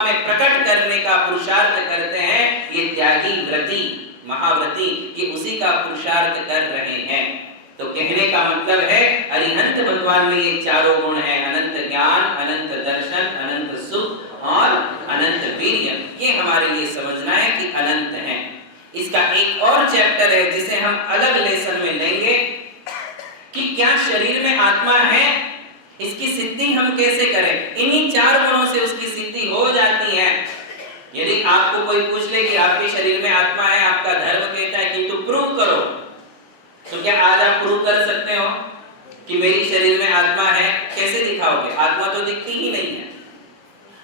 में प्रकट करने का पुरुषार्थ करते हैं, ये त्यागी व्रती महाव्रती ये उसी का पुरुषार्थ कर रहे हैं। तो कहने का मतलब है अरिहंत भगवान में ये चारों गुण है, अनंत ज्ञान, अनंत दर्शन, अनंत सुख और अनंत वीर्य। ये हमारे लिए समझना है कि अनंत है। इसका एक और चैप्टर है जिसे हम अलग लेसन में लेंगे कि क्या शरीर में आत्मा है, इसकी सिद्धि हम कैसे करें। इन्हीं चार गुणों से उसकी सिद्धि हो जाती है। यदि आपको कोई पूछ ले कि आपके शरीर में आत्मा है, आपका धर्म कहता है किंतु प्रूव करो, तो क्या आज आप प्रूव कर सकते हो कि मेरी शरीर में आत्मा है? कैसे दिखाओगे? आत्मा तो दिखती ही नहीं है।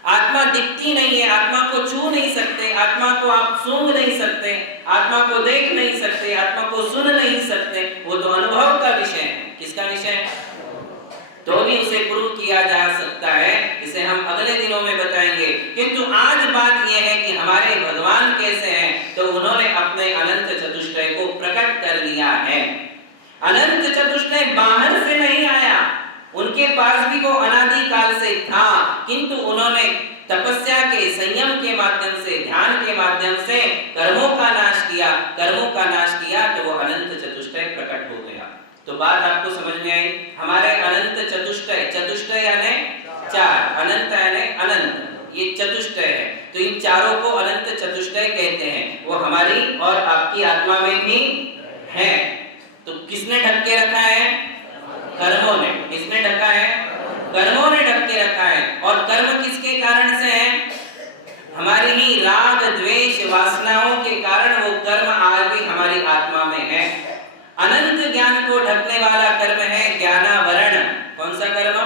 आत्मा दिखती नहीं है, आत्मा को छू नहीं सकते, आत्मा को आप सूंघ नहीं सकते, आत्मा को देख नहीं सकते, आत्मा को सुन नहीं सकते। वो तो अनुभव का विषय है। किसका विषय है? तो भी उसे प्रूव किया जा सकता है। इसे हम अगले दिनों में बताएंगे। किंतु आज बात यह है कि हमारे भगवान कैसे हैं, तो उन्होंने अपने अनंत चतुष्टय को प्रकट कर लिया है। अनंत चतुष्टय बाहर से नहीं आया, उनके पास भी वो अनादि काल से था, किंतु उन्होंने तपस्या के, संयम के माध्यम से, ध्यान के माध्यम से कर्मों का नाश किया। कर्मों का नाश किया तो वो अनंत चतुष्टय प्रकट हो गया। तो बात आपको समझ में आई? हमारे अनंत चतुष्टय, चतुष्टय यानी चार, अनंत यानी अनंत, ये चतुष्टय है। तो इन चारों को अनंत चतुष्टय कहते हैं। वो हमारी और आपकी आत्मा में भी है। तो किसने ढक के रखा है? कर्मों ने। किसने ढका है? कर्मों ने ढक के रखा है। और कर्म किसके कारण से है? हमारी ही राग द्वेष वासनाओं के कारण वो कर्म आज भी हमारी आत्मा में है। अनंत ज्ञान को ढकने वाला कर्म है ज्ञानावरण। कौन सा कर्म?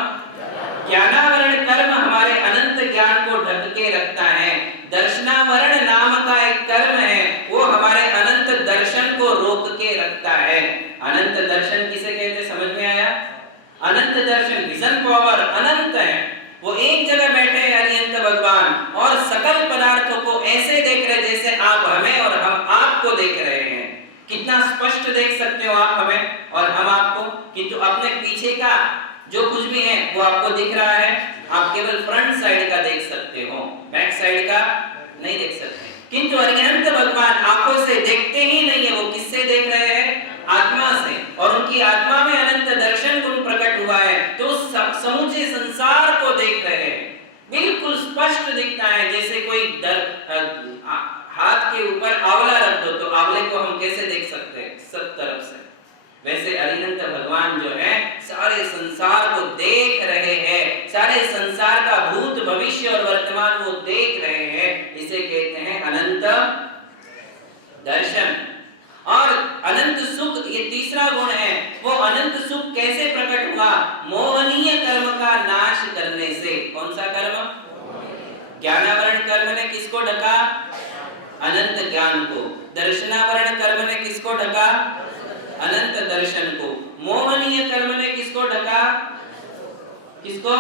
ज्ञानावरण कर्म हमारे अनंत ज्ञान को ढक के रखता है। दर्शनावरण नाम का एक कर्म है, वो हमारे अनंत दर्शन को रोक के रखता है। अनंत दर्शन किसे कहते, समझ में आया? अनंत दर्शन, विजन पावर अनंत है। वो एक जगह बैठे हैं अरिहंत भगवान और सकल पदार्थों को ऐसे देख रहे जैसे आप हमें और हम आपको देख रहे हैं। कितना स्पष्ट देख सकते हो आप हमें और हम आपको, किंतु अपने पीछे का जो कुछ भी है वो आपको दिख रहा है। आप केवल फ्रंट साइड का देख सकते हो, बैक साइड का नहीं देख सकते। किंतु अरिहंत भगवान आंखों से देखते ही नहीं है। वो किससे देख रहे हैं? आत्मा से। और उनकी आत्मा में अनंत दर्शन गुण प्रकट हुआ है, तो समूचे संसार को देख रहे हैं। बिल्कुल स्पष्ट दिखता है। जैसे कोई हाथ के ऊपर आंवला रख दो तो आंवले को हम कैसे देख सकते हैं? सब तरफ से। वैसे अरिहंत भगवान जो है सारे संसार को देख रहे हैं। सारे संसार का भूत, भविष्य और वर्तमान वो देख रहे हैं। इसे कहते हैं अनंत दर्शन। और अनंत सुख, ये तीसरा गुण है। वो अनंत सुख कैसे प्रकट हुआ? मोहनीय कर्म का नाश करने से। कौन सा कर्म? ज्ञानावरण कर्म ने किसको ढका? अनंत ज्ञान को। दर्शनावरण कर्म ने किसको ढका? अनंत दर्शन को। मोहनीय कर्म ने किसको ढका? किसको?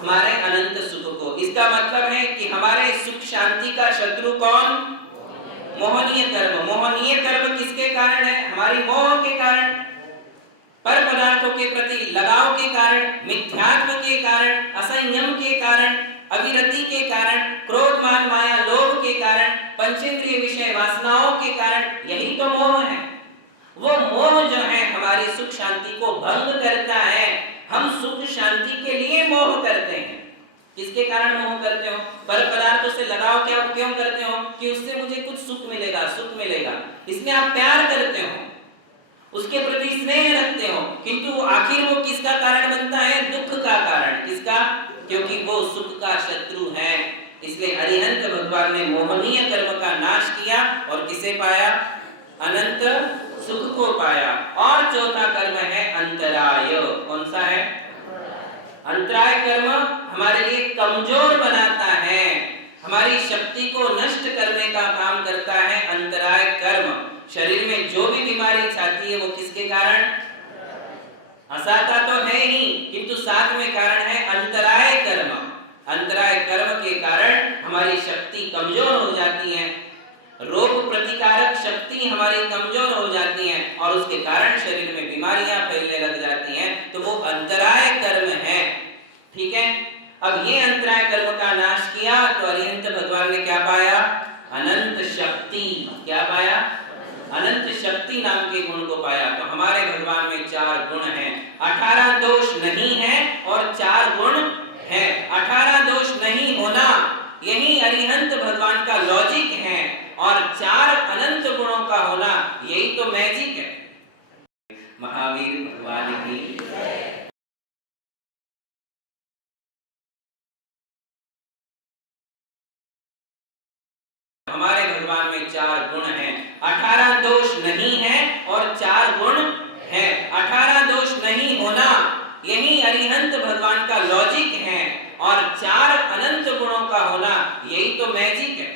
हमारे अनंत सुख को। इसका मतलब है कि हमारे सुख शांति का शत्रु कौन? मोहनीय कर्म। मोहनीय कर्म किसके कारण है? हमारी मोह के कारण, पर पदार्थों के प्रति लगाव के कारण, मिथ्यात्व के कारण, असंयम के कारण, अविरति के कारण, क्रोध मान माया लोभ के कारण, पंचेंद्रिय विषय वासनाओं के कारण। यही तो मोह है। वो मोह जो है हमारी सुख शांति को भंग करता है। हम सुख शांति के लिए मोह करते हैं। किसके कारण मोह करते हो? पर पदार्थों से लगाव क्या क्यों करते हो? कि उससे मुझे कुछ सुख मिलेगा, सुख मिलेगा, इसलिए आप प्यार करते हो, उसके प्रति स्नेह रखते हो। किंतु आखिर वो किसका कारण बनता है? दुख का कारण। किसका? क्योंकि वो सुख का शत्रु है। इसलिए अरिहंत भगवान ने मोहनीय कर्म का नाश किया और किसे पाया? अनंत सुख को पाया। और चौथा कर्म है अंतराय। कौन सा है? अंतराय कर्म हमारे लिए कमजोर बनाता है, हमारी शक्ति को नष्ट करने का काम करता है अंतराय कर्म। शरीर में जो भी बीमारी छाती है वो किसके कारण? असाता तो है ही, किंतु साथ में कारण है अंतराय कर्म। अंतराय कर्म के कारण हमारी शक्ति कमजोर हो जाती है, रोग प्रतिकारक शक्ति हमारी कमजोर हो जाती है और उसके कारण शरीर में बीमारियां फैलने लग जाती हैं। तो वो अंतराय कर्म है। ठीक है। अब ये अंतराय कर्म का नाश किया तो अरिहंत भगवान ने क्या पाया? अनंत शक्ति। क्या पाया? अनंत शक्ति नाम के गुण को पाया। तो हमारे भगवान में 4 गुण हैं, 18 दोष नहीं है और 4 गुण है। 18 दोष नहीं होना यही अरिहंत भगवान का लॉजिक है, और 4 अनंत गुणों का होना यही तो मैजिक है। महावीर भगवान की हमारे भगवान में 4 गुण हैं, 18 दोष नहीं है और 4 गुण है। 18 दोष नहीं होना यही अरिहंत भगवान का लॉजिक है, और 4 अनंत गुणों का होना यही तो मैजिक है।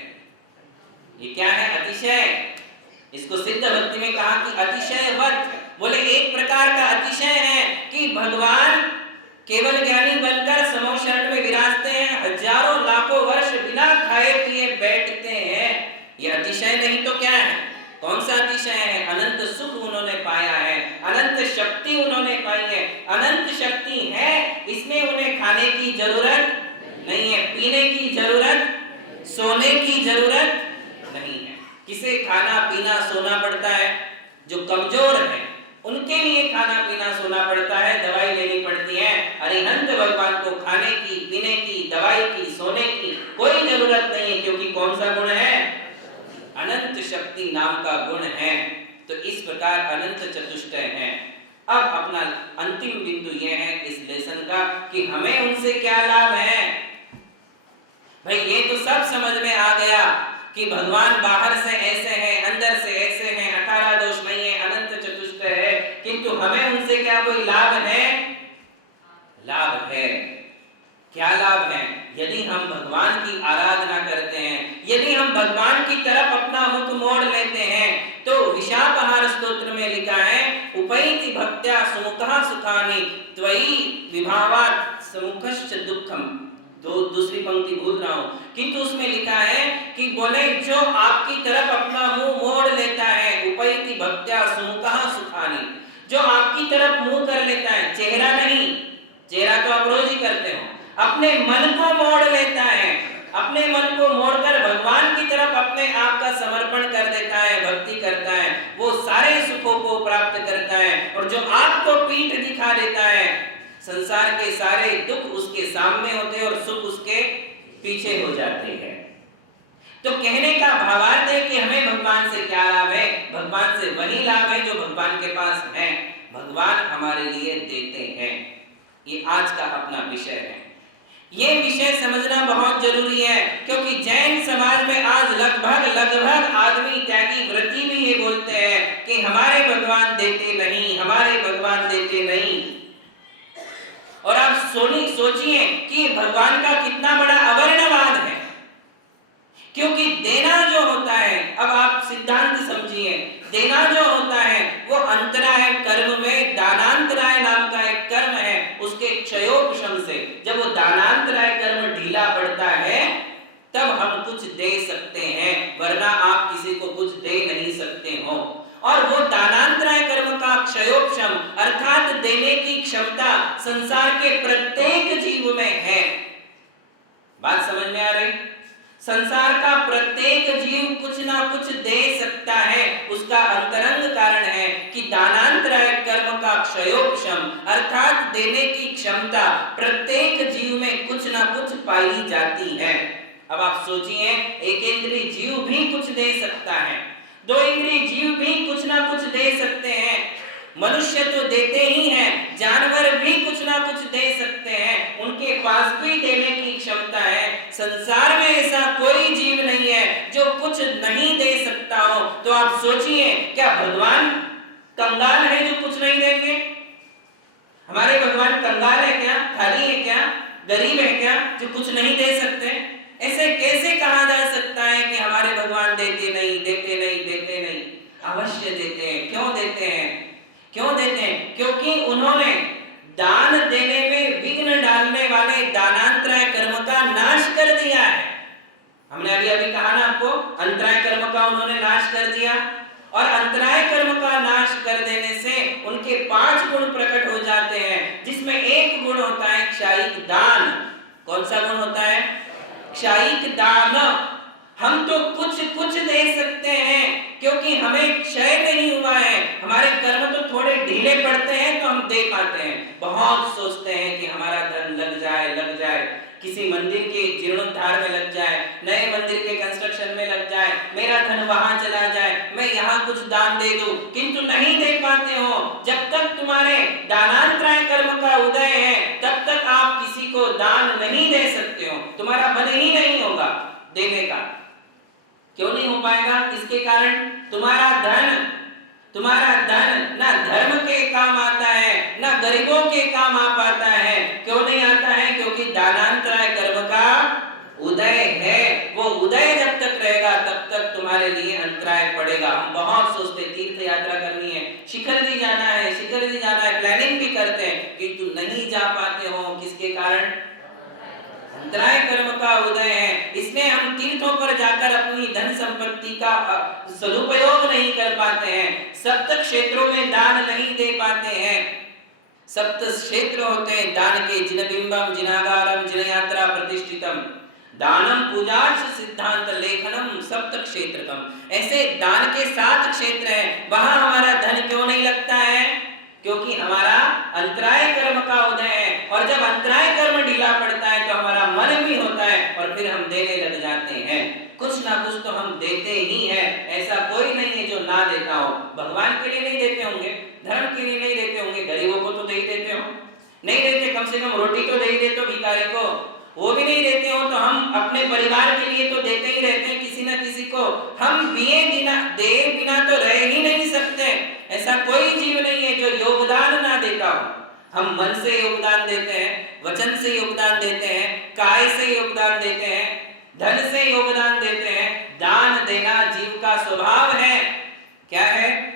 ये क्या है? अतिशय। इसको सिद्ध भक्ति में कहा कि अतिशयवत। बोले एक प्रकार का अतिशय है कि भगवान केवल ज्ञानी बनकर समोशरण में विराजते हैं, हजारों लाखों वर्ष बिना खाए पिए बैठते हैं। ये अतिशय नहीं तो क्या है? कौन सा अतिशय है? अनंत सुख उन्होंने पाया है, अनंत शक्ति उन्होंने पाई है। अनंत शक्ति है, इसमें उन्हें खाने की जरूरत नहीं है, पीने की जरूरत, सोने की जरूरत नहीं है। किसे खाना पीना सोना पड़ता है? जो कमजोर है उनके लिए खाना पीना सोना पड़ता है, दवाई लेनी पड़ती है। अरिहंत भगवान को खाने की, पीने की, दवाई की, सोने की कोई जरूरत नहीं है, क्योंकि कौन सा गुण है? अनंत शक्ति नाम का गुण है। तो इस प्रकार अनंत चतुष्टय है। अब अपना अंतिम बिंदु यह है इस लेसन का कि हमें उनसे क्या लाभ है। भाई ये तो सब समझ में आ गया कि भगवान बाहर से ऐसे हैं, अंदर से ऐसे हैं, 18 दोष नहीं है, अनंत चतुष्टय है, किंतु हमें उनसे क्या कोई लाभ है? लाभ है। क्या लाभ है? यदि हम भगवान की आराधना करते हैं, यदि हम भगवान की तरफ अपना मुख मोड़ लेते हैं, तो विशापहार स्तोत्र में लिखा है, उपैति भक्त्या सुमुखः सुखानि त्वयि विभावात् समुखश्च दुःखम्। दूसरी पंक्ति भूल रहा हूं, किंतु उसमें लिखा है कि बोले जो आपकी तरफ अपना मुंह मोड़ लेता है, उपैति भक्त्या सुमुखः सुखानि, जो आपकी तरफ मुंह कर लेता है, चेहरा नहीं, चेहरा तो आप रोज ही करते हो, अपने मन को मोड़ लेता है, अपने मन को मोड़कर भगवान की तरफ अपने आप का समर्पण कर देता है, भक्ति करता है, वो सारे सुखों को प्राप्त करता है। और जो आपको पीठ दिखा देता है, संसार के सारे दुख उसके सामने होते हैं और सुख उसके पीछे हो जाते हैं। तो कहने का भावार्थ है कि हमें भगवान से क्या लाभ है? भगवान से वही लाभ है जो भगवान के पास है, भगवान हमारे लिए देते हैं। ये आज का अपना विषय है। ये विषय समझना बहुत जरूरी है, क्योंकि जैन समाज में आज लगभग आदमी त्यागी व्रती भी ये बोलते हैं कि हमारे भगवान देते नहीं, हमारे भगवान देते नहीं। और आप सोचिए कि भगवान का कितना बड़ा अवर्णवाद है, क्योंकि देना जो होता है, अब आप सिद्धांत समझिए, देना जो होता है वो अंतराय कर्म में दानांतराय नाम का एक कर्म है, उसके क्षयोपशम से जब वो दानांतराय कर्म ढीला पड़ता है तब हम कुछ दे सकते हैं, वरना आप किसी को कुछ दे नहीं सकते हो। और वो दानांतराय कर्म का क्षयोपशम अर्थात देने की क्षमता संसार के प्रत्येक जीव में है। बात समझ में आ रही? संसार का प्रत्येक जीव कुछ ना कुछ दे सकता है। उसका अंतरंग कारण है कि दानांतराय कर्म का क्षयोपशम अर्थात देने की क्षमता प्रत्येक जीव में कुछ ना कुछ पाई जाती है। अब आप सोचिए, एक इंद्रिय जीव भी कुछ दे सकता है, 2 इंद्रिय जीव भी कुछ ना कुछ दे सकते हैं, मनुष्य तो देते ही हैं, जानवर भी कुछ ना कुछ दे सकते हैं, उनके पास भी देने की क्षमता है। संसार में ऐसा कोई जीव नहीं है जो कुछ नहीं दे सकता हो। तो आप सोचिए, क्या भगवान कंगाल है जो कुछ नहीं देंगे? हमारे भगवान कंगाल है क्या? खाली है क्या? गरीब है क्या जो कुछ नहीं दे सकते? ऐसे कैसे कहा जा सकता है कि हमारे भगवान देते नहीं, देते नहीं, देते नहीं? अवश्य देते हैं। क्यों देते हैं? क्यों देते हैं? क्योंकि उन्होंने दान देने में विघ्न डालने वाले दानांतराय कर्म का नाश कर दिया है। हमने अभी कहा ना आपको, अंतराय कर्म का उन्होंने नाश कर दिया, और अंतराय कर्म का नाश कर देने से उनके 5 गुण प्रकट हो जाते हैं, जिसमें एक गुण होता है क्षायिक दान। कौन सा गुण होता है? क्षयिक दान। हम तो कुछ कुछ दे सकते हैं क्योंकि हमें क्षय नहीं हुआ है, हमारे कर्म तो थोड़े ढीले पड़ते हैं तो हम दे पाते हैं। बहुत सोचते हैं कि हमारा धन लग जाए, किसी मंदिर के जीर्णोद्धार में लग जाए, नए मंदिर के कंस्ट्रक्शन में लग जाए, मेरा धन वहां चला जाए, मैं यहाँ कुछ दान दे दूं, किंतु नहीं दे पाते हो। जब तक तुम्हारे दानांतराय कर्म का उदय है तब तक आप किसी को दान नहीं दे सकते हो, तुम्हारा मन ही नहीं होगा देने का। क्यों नहीं हो पाएगा? किसके कारण? तुम्हारा धन ना धर्म के काम आता है ना गरीबों के काम आ पाता है। क्यों नहीं आता है? क्योंकि दानांतराय कर्म का उदय है। वो उदय जब तक रहेगा तब तक तुम्हारे लिए अंतराय पड़ेगा। हम बहुत सोचते तीर्थ यात्रा करनी है, शिखर जी जाना है, प्लानिंग भी करते हैं किंतु नहीं जा पाते हो। किसके कारण? अंतराय कर्म का उदय है। इसलिए हम तीर्थों पर जाकर अपनी धन संपत्ति का सदुपयोग नहीं कर पाते हैं, सप्त क्षेत्रों में दान नहीं दे पाते हैं। सप्त क्षेत्र होते हैं दान के, जिनबिंबम जिनागारम जिनयात्रा प्रतिष्ठितम दानम पूजार्च सिद्धांत लेखनम सप्त क्षेत्रकम। ऐसे दान के 7 क्षेत्र हैं, वहां हमारा धन क्यों नहीं लगता है? क्योंकि हमारा अंतराय कर्म का उदय है, और जब अंतराय कर्म ढीला पड़ता है तो हमारा मन भी होता है और फिर हम देने लग जाते हैं। कुछ ना कुछ तो हम देते ही हैं, ऐसा कोई नहीं है जो ना देता हो। भगवान के लिए नहीं देते होंगे, धर्म के लिए नहीं देते होंगे, गरीबों को तो दे ही देते हो, नहीं देते, कम से कम रोटी तो दे ही देते हो भिखारी को, वो भी नहीं देते हो तो हम अपने परिवार के लिए तो देते ही रहते हैं किसी न किसी को। हम दिए बिना तो रह ही नहीं सकते। ऐसा कोई जीव नहीं है जो योगदान ना देता हो। हम मन से योगदान देते हैं, वचन से योगदान देते हैं, काय से योगदान देते हैं, धन से योगदान देते हैं। दान देना जीव का स्वभाव है। क्या है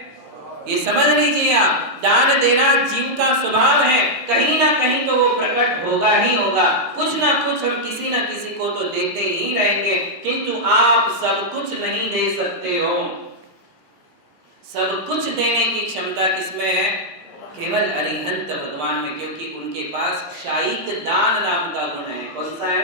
ये समझ लीजिए आप, दान देना जीव का स्वभाव है। कहीं ना कहीं तो वो प्रकट होगा ही होगा, कुछ ना कुछ हम किसी ना किसी को तो देते ही रहेंगे। किंतु आप सब कुछ नहीं दे सकते हो। सब कुछ देने की क्षमता किसमें है? केवल अरिहंत भगवान में, क्योंकि उनके पास क्षयिक दान नाम का गुण है। कौन सा है?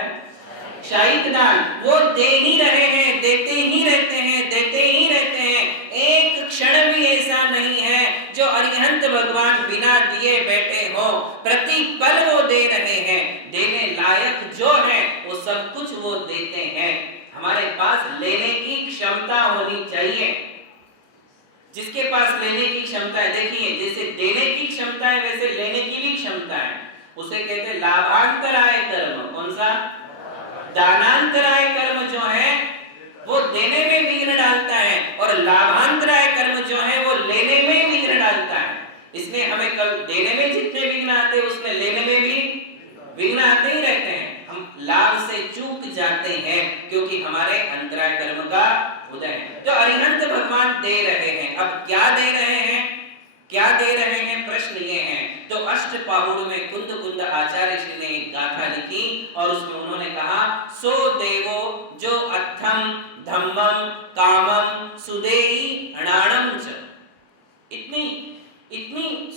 क्षयिक दान। वो दे ही रहे हैं, देते ही रहते हैं, देते ही रहते हैं। एक क्षण भी ऐसा नहीं है जो अरिहंत भगवान बिना दिए बैठे हो, प्रति पल वो दे रहे हैं। देने लायक जो है वो सब कुछ वो देते हैं। हमारे पास लेने की क्षमता होनी चाहिए। जिसके पास लेने की क्षमता है, देखिए जैसे देने की क्षमता है वैसे लेने की भी क्षमता है, उसे कहते हैं लाभांतराय कर्म। कौन सा? दानांतराय कर्म जो है वो देने में विघ्न डालता है, और लाभांतराय कर्म जो है वो लेने में विघ्न डालता है। इसलिए हमें कल देने में जितने विघ्न आते हैं उसमें लेने में भी विघ्न आते ही रहते हैं। हम लाभ से चूक जाते हैं क्योंकि हमारे अंतराय कर्म का उदय है। तो अरिहंत भगवान दे रहे हैं। अब क्या दे रहे हैं? क्या दे रहे हैं? प्रश्न ये है। तो अष्टपाहुड़ में कुंद आचार्य श्री ने एक गाथा लिखी और उसमें उन्होंने कहा, सो देवो जो अर्थम धम्मम कामम सुदेही अणाणम च। इतनी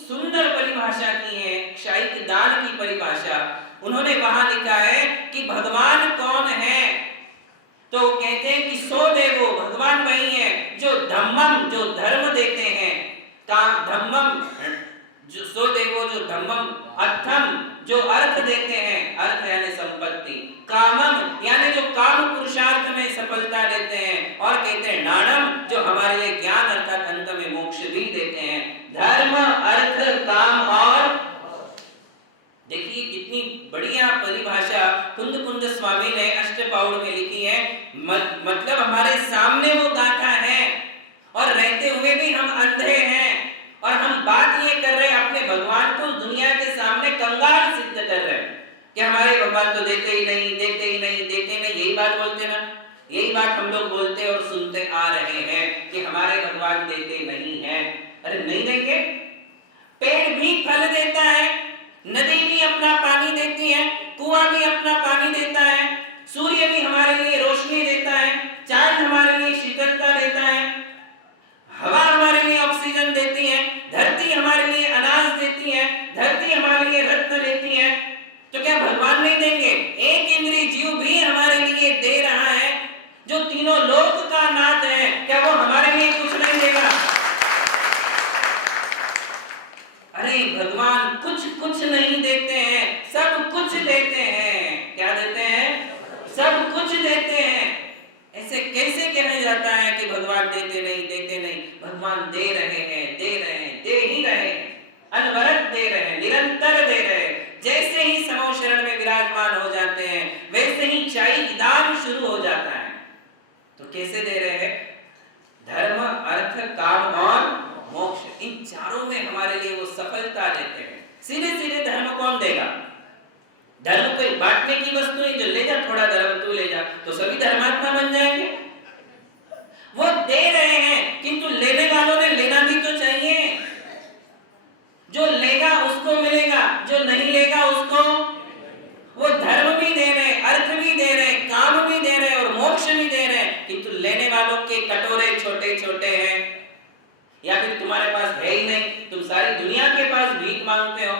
सुंदर परिभाषा की है, क्षयिक दान की परिभाषा। उन्होंने वहां लिखा है कि भगवान कौन है, तो कहते हैं कि सो देवो, भगवान वही है जो धम्मम, जो धर्म देते हैं, काम धम्मम जो सो देवो जो धम्मम, अर्थम जो अर्थ देते हैं, अर्थ यानी संपत्ति, कामम यानी जो काम पुरुषार्थ में सफलता देते हैं, और कहते हैं नाणम जो हमारे लिए ज्ञान अर्थात अंत में मोक्ष भी देते हैं। धर्म, अर्थ, काम और देखिए कितनी बढ़िया परिभाषा कुंद स्वामी ने अष्टपाहुड़ में लिखी है। मतलब हमारे सामने वो गाथा है और रहते हुए भी हम अंधे हैं, और हम बात ये कर रहे हैं अपने भगवान को दुनिया के सामने कंगाल सिद्ध कर रहे हैं कि हमारे भगवान तो देते ही नहीं, देते ही नहीं, देते ही नहीं। यही बात बोलते ना, यही बात हम लोग बोलते और सुनते आ रहे हैं कि हमारे भगवान देते नहीं हैं। अरे नहीं देंगे? पेड़ भी फल देता है, नदी भी अपना पानी देती है, कुआं भी अपना पानी देता है, सूर्य भी हमारे लिए रोशनी देता है, चांद हमारे लिए शीतलता देता है, हवा हमारे लिए ऑक्सीजन देती है, धरती हमारे लिए अनाज देती है, धरती हमारे लिए रत्न देती है। तो क्या भगवान नहीं देंगे? एक भगवान दे रहे हैं, दे रहे हैं, दे ही रहे हैं, अनवरत दे रहे हैं, निरंतर दे रहे हैं। जैसे ही समो शरण में विराजमान हो जाते हैं वैसे ही चाई दान शुरू हो जाता है। तो कैसे दे रहे हैं? धर्म, अर्थ, काम और मोक्ष, इन चारों में हमारे लिए वो सफलता देते हैं। सीधे सीधे धर्म कौन देगा? धर्म कोई बांटने की वस्तु नहीं, जो ले जा थोड़ा धर्म तू ले जा, तो सभी धर्मात्मा बन जाएंगे। वो दे रहे हैं, किंतु लेने वालों ने लेना भी तो चाहिए। जो लेगा उसको मिलेगा, जो नहीं लेगा उसको। वो धर्म भी दे रहे, अर्थ भी दे रहे, काम भी दे रहे और मोक्ष भी दे रहे, किंतु लेने वालों के कटोरे छोटे छोटे हैं, या फिर तुम्हारे पास है ही नहीं, तुम सारी दुनिया के पास भीख मांगते हो,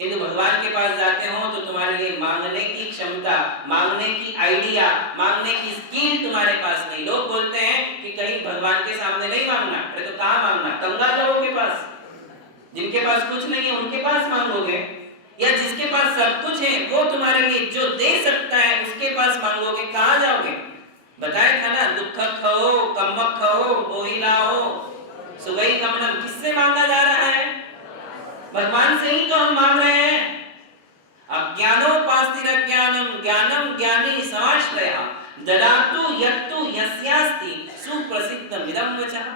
किंतु भगवान के पास जाते हो तो तुम्हारे लिए मांगने की क्षमता, मांगने की आइडिया, मांगने की स्किल तुम्हारे पास नहीं। लोग बोलते हैं कि कहीं भगवान के सामने नहीं मांगना। अरे तो कहां मांगना? कंगाल लोगों के पास, जिनके पास कुछ नहीं है उनके पास मांगोगे, या जिसके पास सब कुछ है वो तुम्हारे लिए जो दे सकता है उसके पास मांगोगे? कहां जाओगे? बताया था ना, दुख खो कम्मक खो बोहिला हो सुगई कमनम। किससे मांगा जा रहा है? भगवान से ही तो हम मांग रहे हैं। अज्ञानोपास्तिरज्ञानम ज्ञानम ज्ञानी समाश्रया ददातु यत्तु यस्यास्ति सुप्रसिद्धम इदं वचः।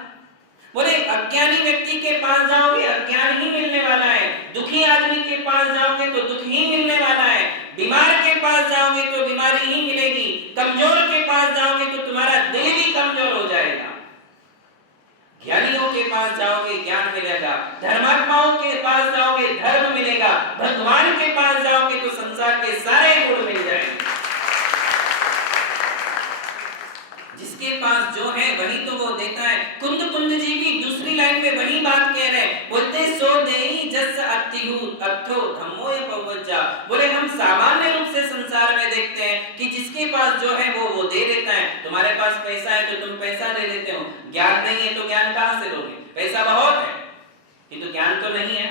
बोले अज्ञानी व्यक्ति के पास जाओगे अज्ञान ही मिलने वाला है, दुखी आदमी के पास जाओगे तो दुख ही मिलने वाला है, बीमार के पास जाओगे तो बीमारी ही मिलेगी, कमजोर के पास जाओगे तो तुम्हारा दिल भी कमजोर हो जाएगा। ज्ञानियों के पास जाओगे ज्ञान मिलेगा, धर्मात्माओं के पास जाओगे धर्म मिलेगा, भगवान के पास जाओगे तो संसार के सारे गुण मिल जाएंगे। जिसके पास जो है वही तो वो देता है। कुंद कुंद जी भी दूसरी लाइन में वही बात कह रहे हैं, बोलते सो देई जस अत्तिहु अर्थो धम्मोय पवज्जा। बोले हम सामान्य रूप से संसार में देखते हैं कि जिसके पास जो है वो दे देता है। तुम्हारे पास पैसा है तो तुम पैसा ले लेते हो, ज्ञान नहीं है तो ज्ञान कहां से लोगे? पैसा बहुत है किंतु ज्ञान तो नहीं है,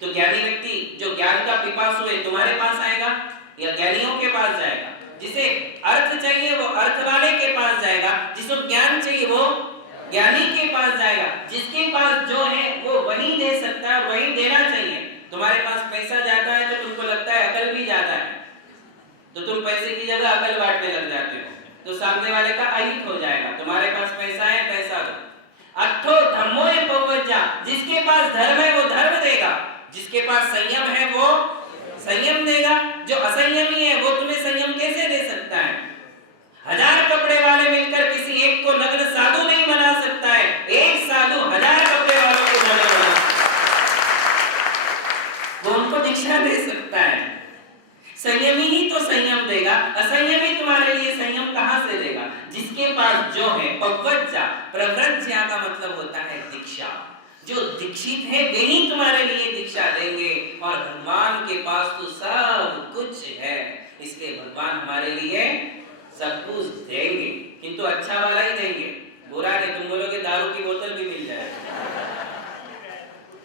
तो ज्ञानी व्यक्ति जो ज्ञान का पिपासु है तुम्हारे पास आएगा या ज्ञानियों के पास जाएगा? जिसे अर्थ चाहिए वो अर्थ वाले के पास जाएगा, जिसको ज्ञान चाहिए वो ज्ञानी के पास जाएगा। जिसके पास जो है वो वही दे सकता है, वही देना चाहिए। तुम्हारे पास पैसा ज्यादा है तो तुमको लगता है अकल भी ज्यादा है, तो तुम पैसे की जगह अकल बांटने लग जाते हो, तो सामने वाले का अहित हो जाएगा। तुम्हारे पास पैसा है, पैसा दो। अर्थो धम्मोय पवज्जा, जिसके पास धर्म है वो धर्म देगा, जिसके पास संयम है वो संयम देगा। जो असंयमी है वो तुम्हें संयम कैसे दे सकता है? 1000 कपड़े वाले मिलकर किसी एक को नग्न साधु नहीं बना सकता है, एक साधु 1000 कपड़े वालों को नग्न बना वो उनको दीक्षा दे सकता है। संयमी ही तो संयम देगा, असंयमी तुम्हारे लिए संयम कहां से देगा? जिसके पास जो है पवज्जा, प्रव्रज्या का मतलब होता है दीक्षा। जो दीक्षित है वे ही तुम्हारे लिए दीक्षा देंगे, और भगवान के पास तो सब कुछ है, इसलिए भगवान हमारे लिए सब कुछ देंगे, किंतु अच्छा वाला ही देंगे, बुरा नहीं। तुम बोलोगे दारू की बोतल भी मिल जाएगी,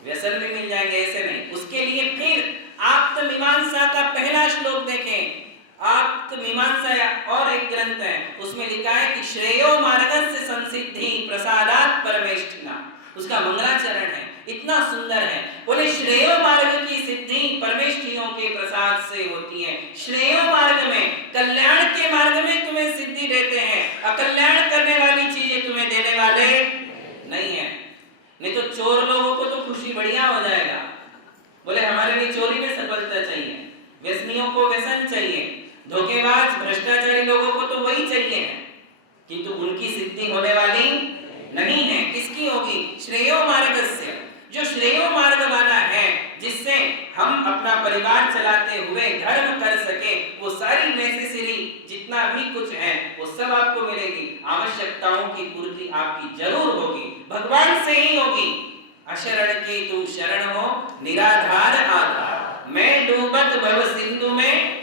व्यसन भी मिल जाएंगे, ऐसे नहीं। उसके लिए फिर आप्तमीमांसा का पहला श्लोक देखें। आप्तमीमांसा और एक ग्रंथ है, उसमें लिखा है कि श्रेयो मार्गस्य संसिद्धि प्रसादात् परमेष्ठिना, उसका मंगलाचरण है, इतना सुंदर है। बोले श्रेयो मार्ग की सिद्धि परमेष्ठियों के प्रसाद से होती है। श्रेयो मार्ग में, कल्याण के मार्ग में तुम्हें सिद्धि देते हैं, अकल्याण करने वाली चीजें तुम्हें देने वाले नहीं है। नहीं तो चोर लोगों को तो खुशी बढ़िया हो जाएगा, बोले हमारे लिए चोरी में सफलता चाहिए, व्यसनियों को व्यसन चाहिए, धोखेबाज भ्रष्टाचारी लोगों को तो वही चाहिए, किंतु उनकी सिद्धि होने वाली नहीं है। किसकी होगी? श्रेयो मार्गस्य, जो श्रेयो मार्ग वाला है, जिससे हम अपना परिवार चलाते हुए धर्म कर सके, वो सारी नेसेसरी जितना भी कुछ है वो सब आपको मिलेगी। आवश्यकताओं की पूर्ति आपकी जरूर होगी, भगवान से ही होगी। अशरण की तुम शरण हो, निराधार आधार, मैं डूबत भव सिंधु में।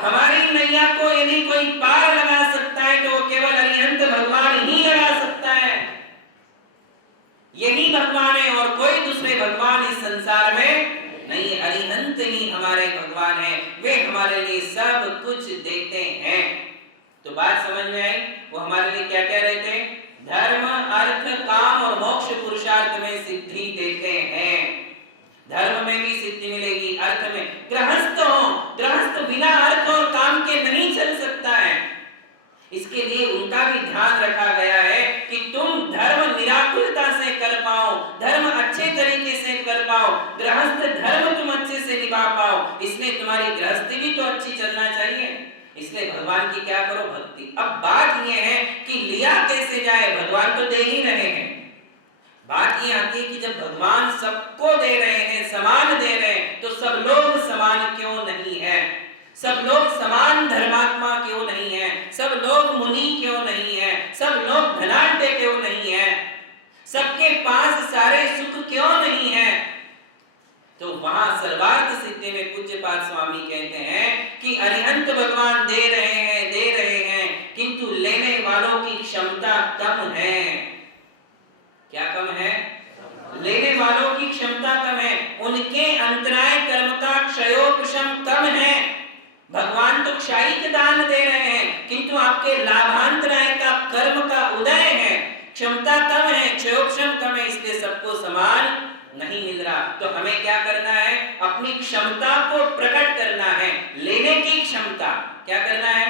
हमारी नैया को यदि कोई पार लगा सकता है तो केवल अरिहंत भगवान ही लगा सकता है। यही भगवान है और कोई दूसरे भगवान इस संसार में नहीं है। अरिहंत ही हमारे भगवान है, वे हमारे लिए सब कुछ देते हैं। तो बात समझ में आई? वो हमारे लिए क्या क्या रहते हैं? धर्म, अर्थ, काम इसके लिए उनका भी ध्यान रखा गया है कि तुम धर्म निराकुलता से कर पाओ, धर्म अच्छे तरीके से कर पाओ, गृहस्थ धर्म तुम अच्छे से निभा पाओ, इसलिए तुम्हारी गृहस्थी भी तो अच्छी चलना चाहिए। इसलिए भगवान की क्या करो, भक्ति। अब बात यह है कि लिया कैसे जाए, भगवान तो दे ही रहे हैं। बात ये आती है कि जब भगवान सबको दे रहे हैं, समान दे रहे हैं, तो सब लोग समान क्यों नहीं है, सब लोग समान धर्मात्मा क्यों नहीं है, सब लोग मुनि क्यों नहीं है, सब लोग धनाढ्य क्यों नहीं है, सबके पास सारे सुख क्यों नहीं है। तो वहां सर्वार्थ सिद्धि में पूज्यपाद स्वामी कहते हैं कि अरिहंत भगवान दे रहे हैं, किंतु लेने वालों की क्षमता कम है। क्या कम है? लेने वालों की क्षमता कम है, उनके अंतराय कर्म का क्षयोपशम कम है। भगवान तो क्षयिक दान दे रहे हैं, किंतु आपके लाभांतराय का कर्म का उदय है, क्षमता कम है, क्षयोपशम कम है, इसलिए सबको समान नहीं मिल रहा। तो हमें क्या करना है, अपनी क्षमता को प्रकट करना है, लेने की क्षमता। क्या करना है?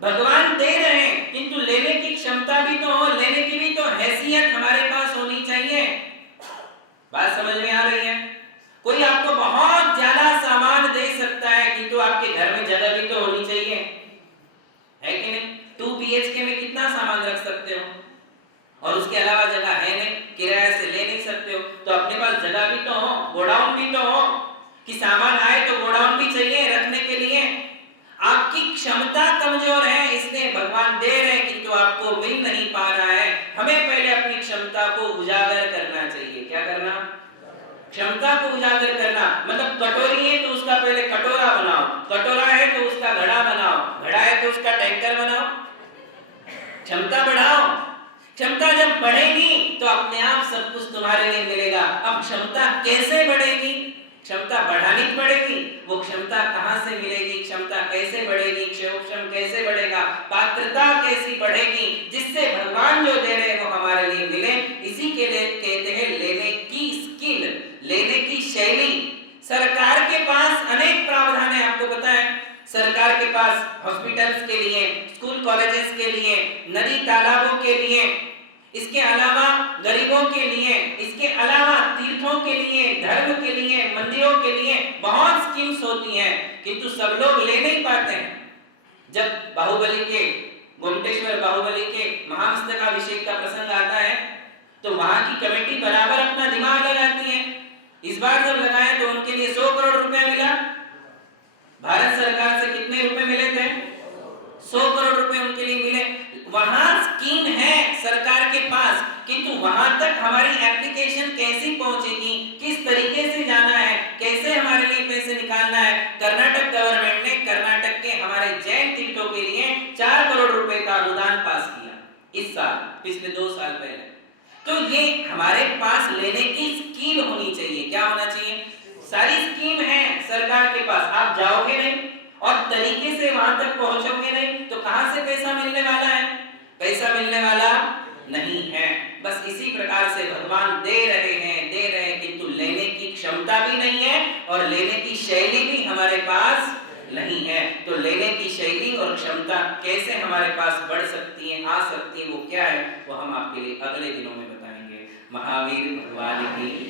भगवान दे रहे हैं, किंतु लेने की क्षमता भी तो हो, लेने की भी तो हैसियत हमारे पास होनी चाहिए। बात समझ में आ रही है? कोई आपको बहुत ज्यादा सामान दे सकता है, किंतु आपके घर में जगह भी तो होनी चाहिए, है कि नहीं? 2 BHK में कितना सामान रख सकते हो, और उसके अलावा जगह है नहीं, किराए से ले नहीं सकते हो, तो अपने पास जगह भी तो हो, गोडाउन भी तो हो, कि सामान आए तो गोडाउन भी चाहिए रखने के लिए। आपकी क्षमता कमजोर है, इसलिए भगवान दे रहे हैं, किंतु आपको मिल नहीं पा रहा है। हमें पहले अपनी क्षमता को उजागर करना चाहिए। क्या करना? क्षमता को उजागर करना। मतलब कटोरी है तो उसका पहले कटोरा बनाओ, कटोरा है तो उसका घड़ा बनाओ, घड़ा है तो उसका टैंकर बनाओ, क्षमता बढ़ाओ। क्षमता जब बढ़ेगी तो अपने आप सब कुछ तुम्हारे लिए मिलेगा। अब क्षमता कैसे बढ़ेगी? क्षमता बढ़ानी पड़ेगी। वो क्षमता कहां से मिलेगी, क्षमता कैसे बढ़ेगी, क्षयोपशम कैसे बढ़ेगा, पात्रता कैसी बढ़ेगी, जिससे भगवान जो दे रहे हैं वो हमारे लिए मिले। इसी के लिए कहते हैं लेने की स्किल, लेने की शैली। सरकार के पास अनेक प्रावधान है, आपको पता है। सरकार के पास हॉस्पिटल्स के लिए, स्कूल कॉलेजेस के लिए, नदी तालाबों के लिए, इसके अलावा गरीबों के लिए, इसके अलावा तीर्थों के लिए, धर्म के लिए, मंदिरों के लिए बहुत स्कीम्स होती हैं, किंतु सब लोग ले नहीं पाते हैं। जब बाहुबली के, गोमटेश्वर बाहुबली के महामस्तकाभिषेक का प्रसंग आता है तो वहां की कमेटी बराबर अपना दिमाग लगाती है। इस बार जब लगाया तो उनके लिए 100 करोड़ रुपया मिला। भारत सरकार से कितने रुपए मिले थे? 100 करोड़ रुपए उनके लिए मिले। वहां स्कीम है सरकार के पास, किंतु वहां तक हमारी एप्लीकेशन कैसी पहुंचेगी, किस तरीके से जाना है, कैसे हमारे लिए पैसे निकालना है। कर्नाटक गवर्नमेंट ने कर्नाटक के हमारे जैन तीर्थों के लिए 4 करोड़ रुपए का अनुदान पास किया इस साल, पिछले 2 साल पहले। तो ये हमारे पास लेने की स्कीम होनी चाहिए। क्या होना चाहिए? सारी स्कीम है सरकार के पास, आप जाओगे नहीं और तरीके से वहां तक पहुंचोगे नहीं तो कहां से पैसा मिलने वाला है? पैसा मिलने वाला नहीं है। बस इसी प्रकार से भगवान दे रहे हैं, किंतु लेने की क्षमता भी नहीं है और लेने की शैली भी हमारे पास नहीं है। तो लेने की शैली और क्षमता कैसे हमारे पास बढ़ सकती है, आ सकती है, वो क्या है, वो हम आपके लिए अगले दिनों में बताएंगे। महावीर भगवान की